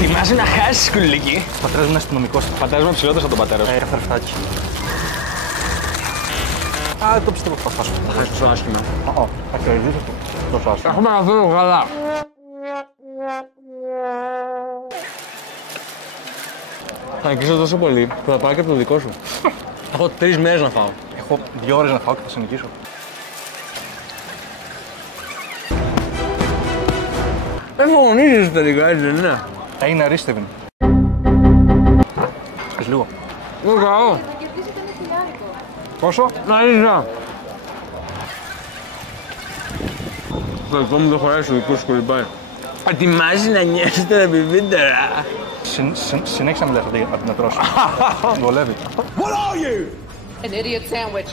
Ετοιμάζει να χάσει σκουλίκι. Ο πατέρας μου είναι αστυνομικός. Ο πατέρας μου ψηλότερος από τον πατέρα σου. Φερφτάκι. Α, το πιστεύω πως θα φτάσω. Θα είσαι τόσο άσχημα. Θα κερδίσω τόσο άσχημα. Έχουμε να δούμε καλά. Θα νικήσω τόσο πολύ που θα πάω και από το δικό σου. Έχω 3 μέρες να φάω. Έχω 2 ώρες να φάω και θα σε νικήσω. Δεν φωνίζεις τελικά, έτσι δεν είναι? Είναι αρίστευιν. Πες λίγο. Είναι καλό. Θα κερδίσετε ένα χιλιάρικο. Πόσο? Να είσαι. Το δικό μου δεν χωράει στο δικό σου κολυμπάει. Ετοιμάζει να νιώσεις τον επιβίντερα. Συνέχισα να μιλάς από την τρώσω. Βολεύει. An idiot sandwich.